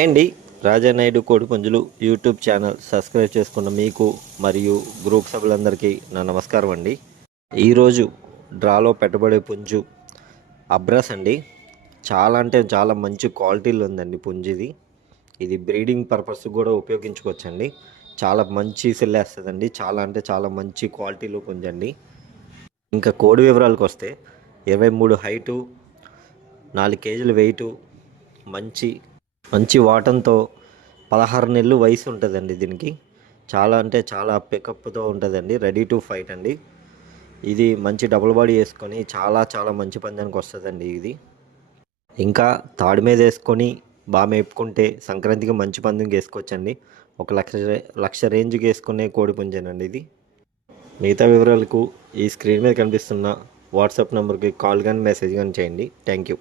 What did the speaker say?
అండి Raja Naidu కోడిపుంజులు YouTube channel subscribe చేసుకున్న మీకు మరియు గ్రూప్ సభ్యులందరికీ నా నమస్కారం అండి. ఈరోజు డ్రాలో పెట్టబడే పుంజు అబ్రాస్ అండి. చాలా అంటే చాలా మంచి క్వాలిటీలో ఉందండి పుంజు ఇది బ్రీడింగ్ పర్పస్ కూడా ఉపయోగించుకోవచ్చండి. చాలా మంచి సెల్లేస్తుందండి. చాలా అంటే చాలా మంచి క్వాలిటీలో పుంజండి. ఇంకా కోడి వివరాలకు వస్తే 23 హైటు, 4 కేజీల వెయిటు, మంచి మంచి వాటంతో 16 నెలలు వయసు ఉంటుందండి దీనికి. చాలా అంటే చాలా పికప్తో ఉంటుందండి. రెడీ టు ఫైట్ అండి. ఇది మంచి డబుల్ బాడీ వేసుకొని చాలా చాలా మంచి పందానికి వస్తుందండి ఇది. ఇంకా తాడు మీద వేసుకొని బాగా మేపుకుంటే సంక్రాంతికి మంచి పందెంకి వేసుకోవచ్చండి. 1,00,000 రేంజ్కి వేసుకునే కోడి పుంజేనండి ఇది. మిగతా వివరాలకు ఈ స్క్రీన్ మీద కనిపిస్తున్న వాట్సాప్ నెంబర్కి కాల్ కానీ మెసేజ్ కానీ చేయండి. Thank you.